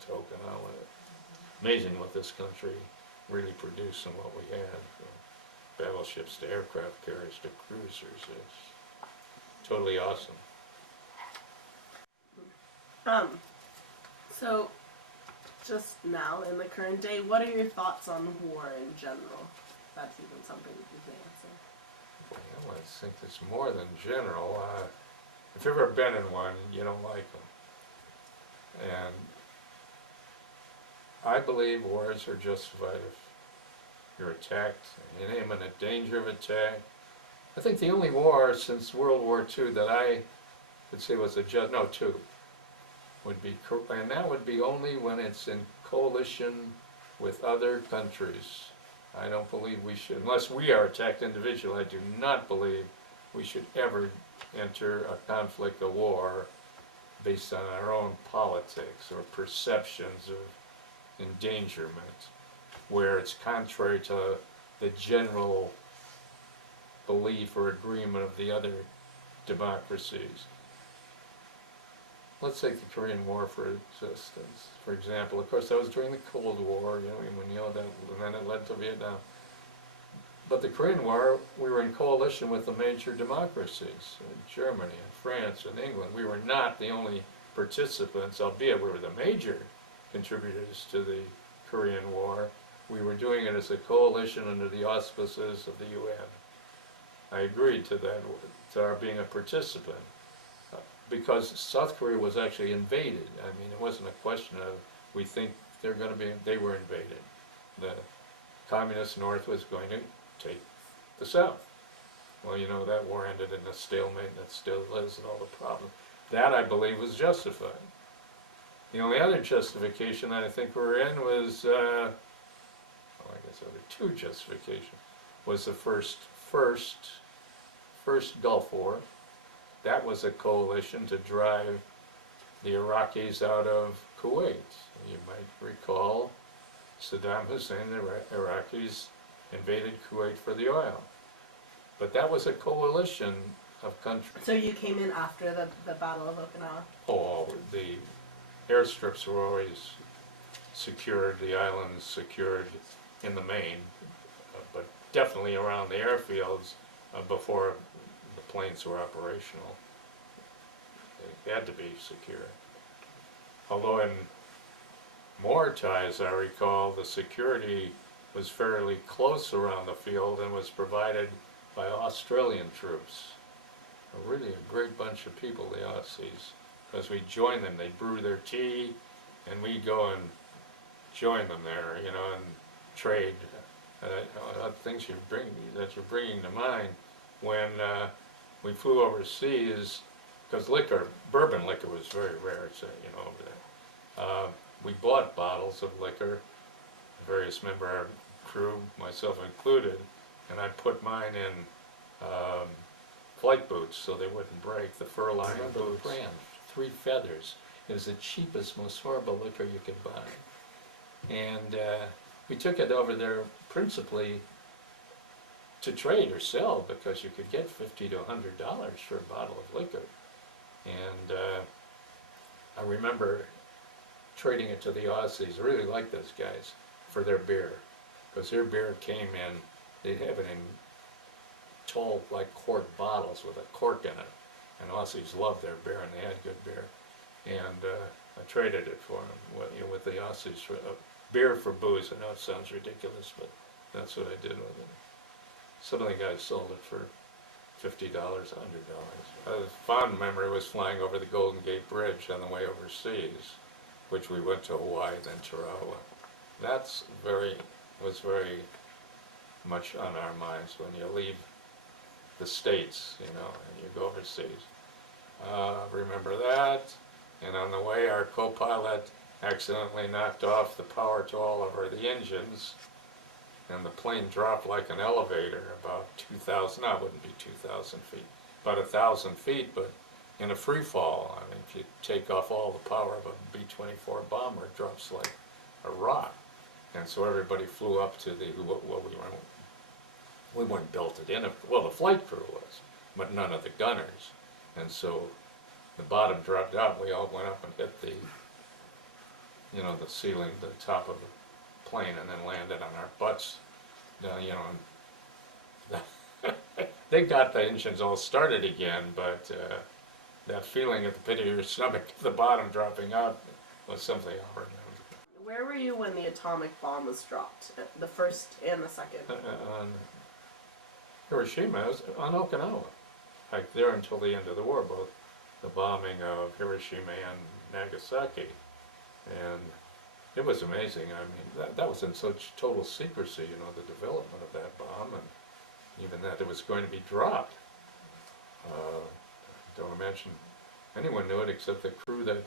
to Okinawa. Amazing what this country really produced and what we had, from battleships to aircraft carriers to cruisers. It's totally awesome. So just now, in the current day, what are your thoughts on war in general? That's even something you can answer. Well, I think it's more than general. If you've ever been in one, you don't like them. And I believe wars are justified if you're attacked, in imminent danger of attack. I think the only war since World War II that I would say was two, would be, and that would be only when it's in coalition with other countries. I don't believe we should, unless we are attacked individually, I do not believe we should ever enter a conflict, a war, based on our own politics or perceptions of endangerment, where it's contrary to the general belief or agreement of the other democracies. Let's take the Korean War for instance. For example, of course, that was during the Cold War, that, and then it led to Vietnam. But the Korean War, we were in coalition with the major democracies, Germany and France and England. We were not the only participants, albeit we were the major contributors to the Korean War. We were doing it as a coalition under the auspices of the UN. I agreed to that, to our being a participant, because South Korea was actually invaded. I mean, it wasn't a question of, we think they're going to be, they were invaded. The communist North was going to take the South. Well, that war ended in a stalemate, and it still is, and all the problems. That, I believe, was justified. The only other justification that I think we're in was, I guess there were two justifications, was the first Gulf War. That was a coalition to drive the Iraqis out of Kuwait. You might recall Saddam Hussein, the Iraqis invaded Kuwait for the oil. But that was a coalition of countries. So you came in after the Battle of Okinawa? Oh, the airstrips were always secured, the islands secured in the main, but definitely around the airfields before the planes were operational. They had to be secure. Although in more ties, I recall, the security was fairly close around the field and was provided by Australian troops. Really a great bunch of people, the Aussies. Because we joined them, they brew their tea, and we go and join them there, and trade. Things that you're bringing to mind when we flew overseas, because bourbon liquor was very rare, over there. We bought bottles of liquor, various member of our crew, myself included, and I put mine in flight boots so they wouldn't break, the fur-lined boots. The brand, Three Feathers. It was the cheapest, most horrible liquor you could buy. And we took it over there principally to trade or sell, because you could get $50 to $100 for a bottle of liquor. And I remember trading it to the Aussies. I really liked those guys for their beer, because their beer came in, they'd have it in tall, like quart bottles with a cork in it. And Aussies loved their beer, and they had good beer. And I traded it for them with the Aussies for beer for booze. I know it sounds ridiculous, but that's what I did with it. Some of the guys sold it for $50, $100. A fond memory was flying over the Golden Gate Bridge on the way overseas, which we went to Hawaii, then Tarawa. That's was very much on our minds when you leave the States, and you go overseas. Remember that. And on the way, our co-pilot accidentally knocked off the power to all of the engines, and the plane dropped like an elevator about 2,000, no, it wouldn't be 2,000 feet, about 1,000 feet, but in a free fall. I mean, if you take off all the power of a B-24 bomber, it drops like a rock. And so everybody flew up to we weren't belted in, well, the flight crew was, but none of the gunners. And so the bottom dropped out, we all went up and hit you know, the ceiling, the top of the plane, and then landed on our butts, you know, and they got the engines all started again, but that feeling at the pit of your stomach, the bottom dropping out, was something I'll remember. Where were you when the atomic bomb was dropped? The first and the second? On Hiroshima, I was on Okinawa, like there until the end of the war, both the bombing of Hiroshima and Nagasaki, and it was amazing. I mean, that was in such total secrecy, you know, the development of that bomb, and even that it was going to be dropped. Don't imagine anyone knew it except the crew that,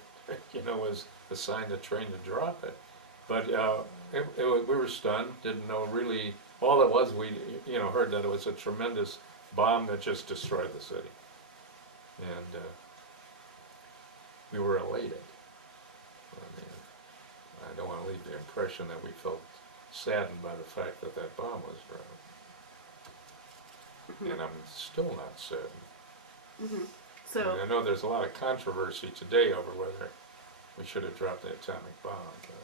you know, was assigned a train to drop it. But we were stunned, didn't know really, all it was, we, you know, heard that it was a tremendous bomb that just destroyed the city. And we were elated. I mean, I don't want to leave the impression that we felt saddened by the fact that that bomb was dropped. And I'm still not saddened. Mm-hmm. I So, mean, I know there's a lot of controversy today over whether we should have dropped the atomic bomb, but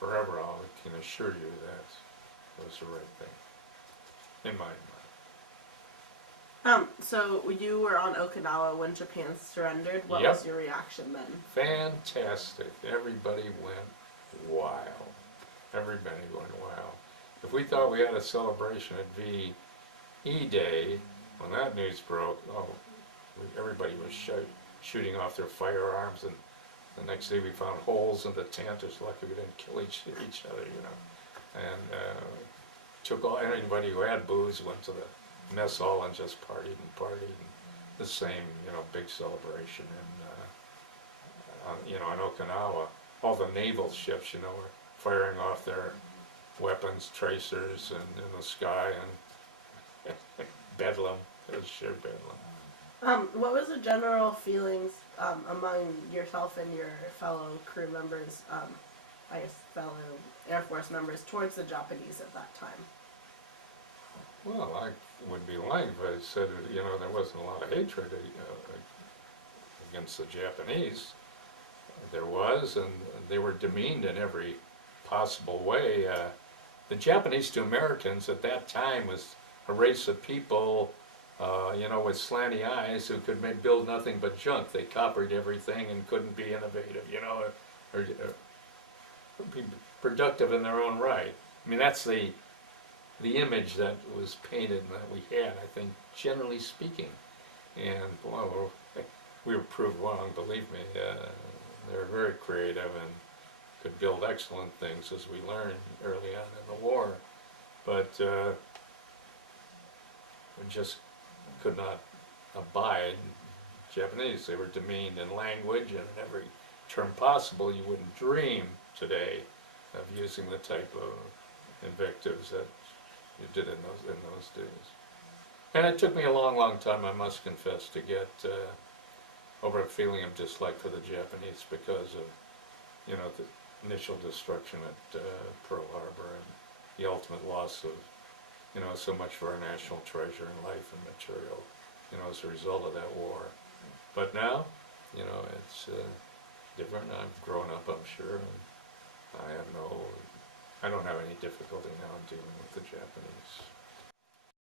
forever I can assure you that it was the right thing, in my mind. so you were on Okinawa when Japan surrendered. What Yep. was your reaction then? Fantastic. Everybody went wild. Everybody went wild. If we thought we had a celebration at VE Day, when that news broke, everybody was shooting off their firearms, and the next day we found holes in the tent. It's lucky we didn't kill each other, you know. And took anybody who had booze went to the mess hall and just partied and partied. And the same, you know, big celebration. And you know, in Okinawa, all the naval ships, you know, were firing off their weapons, tracers, and in the sky, and bedlam. It was sheer bedlam. What was the general feelings among yourself and your fellow crew members, I guess fellow Air Force members, towards the Japanese at that time? Well, I would be lying if I said, you know, there wasn't a lot of hatred against the Japanese. There was, and they were demeaned in every possible way. The Japanese to Americans at that time was a race of people, you know, with slanty eyes who could build nothing but junk. They copied everything and couldn't be innovative, you know, or be productive in their own right. I mean, that's the image that was painted and that we had, I think, generally speaking. And, well, we were proved wrong, believe me. They were very creative and could build excellent things, as we learned early on in the war. But we just could not abide Japanese. They were demeaned in language and in every term possible. You wouldn't dream today of using the type of invectives that you did in those days. And it took me a long, long time, I must confess, to get over a feeling of dislike for the Japanese because of, you know, the initial destruction at Pearl Harbor and the ultimate loss of, you know, so much for our national treasure and life and material, you know, as a result of that war. But now, you know, it's different. I've grown up, I'm sure, and I don't have any difficulty now in dealing with the Japanese.